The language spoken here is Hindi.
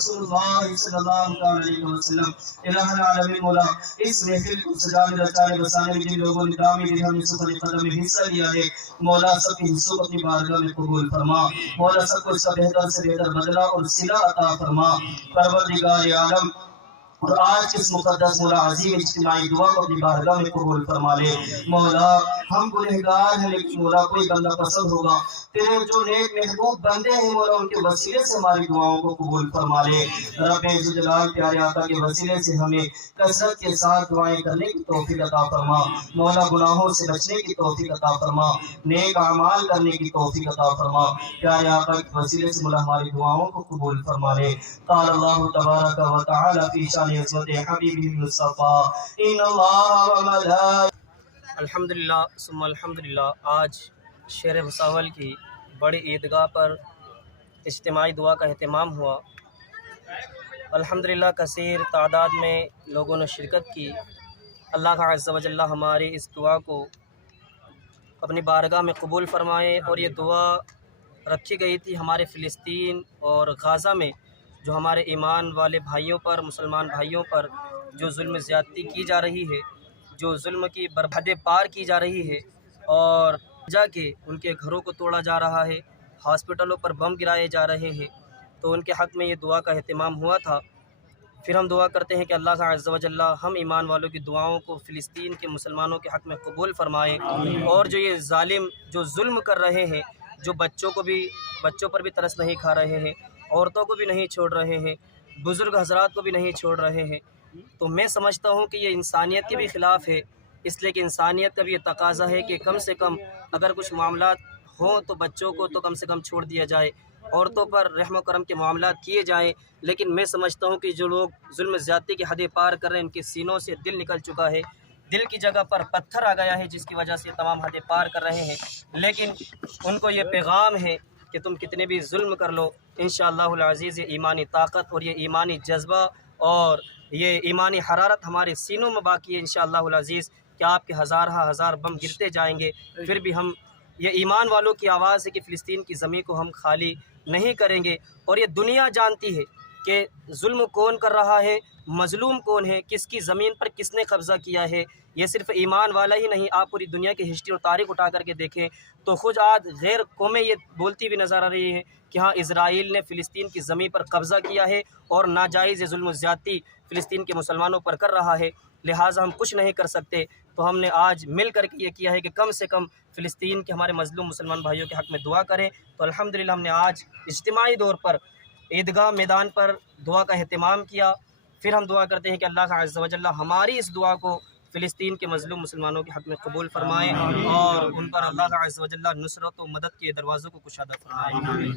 रसूलुल्लाह सल्लल्लाहु अलैहि वसल्लम। इलाहुल आलमीन मौला, इस महफिल को सजाने रचाने बसाने में जिन लोगों ने दामी दिरहम सुफल कदम में हिस्सा लिया है, मौला सबके हिस्सों को अपनी बारगाह में कबूल फरमा। मौला सबको इसका बेहतर से बेहतर बदला और सिला अता फरमा। परवरदिगार आलम, और आज इस मुकद्दस मौला अजीम इज्तिमाई दुआ को अपनी बारगाह में कबूल फरमा ले। मौला हम गुनहगार हैं, लेकिन मौला कोई बंदा पसंद होगा, तेरे जो नेक महबूब बंदे हैं मौला, उनके वसीले से हमारी दुआओं को कबूल फरमा ले। रब्बे ज़ुजलाल प्यारे आका के वसीले से हमें कसरत के साथ दुआएं करने की तौफीक अता फरमा। मौला गुनाहों से बचने की तौफीक अता फरमा, नेक अमाल करने की तौफीक अता फरमा। प्यारे आका के वसीले से मौला हमारी दुआओं को कबूल फरमा ले। क़ाल अल्लाहु तबारक व तआला फी शान अल्हम्दुलिल्लाह सुम्मा अल्हम्दुलिल्लाह। आज शेर भुसावल की बड़ी ईदगाह पर इज्तिमाई दुआ का एहतमाम हुआ। अल्हम्दुलिल्लाह कसीर तादाद में लोगों ने शिरकत की। अल्लाह अज़्ज़ा व जल्ला हमारी इस दुआ को अपनी बारगाह में कबूल फरमाए। और ये दुआ रखी गई थी हमारे फ़िलिस्तीन और गाज़ा में, जो हमारे ईमान वाले भाइयों पर, मुसलमान भाइयों पर जो जुल्म ज़्यादती की जा रही है, जो जुल्म की बरहदें पार की जा रही है, और जाके उनके घरों को तोड़ा जा रहा है, हॉस्पिटलों पर बम गिराए जा रहे हैं। तो उनके हक़ में ये दुआ का एहतमाम हुआ था। फिर हम दुआ करते हैं कि अल्लाह अज़्ज़ा व जल्ला हम ईमान वालों की दुआओं को फ़िलिस्तीन के मुसलमानों के हक़ में कबूल फरमाएँ। और जो ये ज़ालिम जो जुल्म कर रहे हैं, जो बच्चों पर भी तरस नहीं खा रहे हैं, औरतों को भी नहीं छोड़ रहे हैं, बुज़ुर्ग हज़रात को भी नहीं छोड़ रहे हैं, तो मैं समझता हूँ कि ये इंसानियत के भी ख़िलाफ़ है। इसलिए कि इंसानियत का भी ये तकाज़ा है कि कम से कम अगर कुछ मामलात हों तो बच्चों को तो कम से कम छोड़ दिया जाए, औरतों पर रहम व करम के मामलात किए जाएँ। लेकिन मैं समझता हूँ कि जो लोग जुल्म ज़्यादती की हदें पार कर रहे हैं, उनके सीनों से दिल निकल चुका है, दिल की जगह पर पत्थर आ गया है, जिसकी वजह से तमाम हदें पार कर रहे हैं। लेकिन उनको ये पैगाम है कि तुम कितने भी जुल्म कर लो, इंशाअल्लाहुल अज़ीज़ ये ईमानी ताकत और ये ईमानी जज्बा और ये ईमानी हरारत हमारे सीनों में बाकी है। इंशाअल्लाहुल अज़ीज़ कि आपके हज़ार बम गिरते जाएंगे, फिर भी हम ये ईमान वालों की आवाज़ है कि फ़िलिस्तीन की ज़मीन को हम खाली नहीं करेंगे। और ये दुनिया जानती है कि जुल्म कौन कर रहा है, मज़लूम कौन है, किसकी ज़मीन पर किसने कब्ज़ा किया है। ये सिर्फ़ ईमान वाला ही नहीं, आप पूरी दुनिया की हिस्ट्री और तारीख़ उठा करके देखें तो खुद आज गैर कौमें ये बोलती भी नज़र आ रही हैं कि हाँ, इज़राइल ने फ़िलिस्तीन की ज़मीन पर कब्ज़ा किया है और नाजायज़ जुल्म ज़्यादती फ़िलिस्तीन के मुसलमानों पर कर रहा है। लिहाजा हम कुछ नहीं कर सकते, तो हमने आज मिल कर के ये किया है कि कम से कम फ़िलिस्तीन के हमारे मज़लूम मुसलमान भाइयों के हक़ में दुआ करें। तो अल्हम्दुलिल्लाह हमने आज इज्तिमाई तौर पर ईदगाह मैदान पर दुआ का एहतमाम किया। फिर हम दुआ करते हैं कि अल्लाह अज़्ज़ा व जल्ला हमारी इस दुआ को फ़िलिस्तीन के मज़लूम मुसलमानों के हक़ में कबूल फरमाएँ और उन पर अल्लाह अज़्ज़ा व जल्ला नुसरत व मदद के दरवाज़ों को कुशादा फरमाएँ।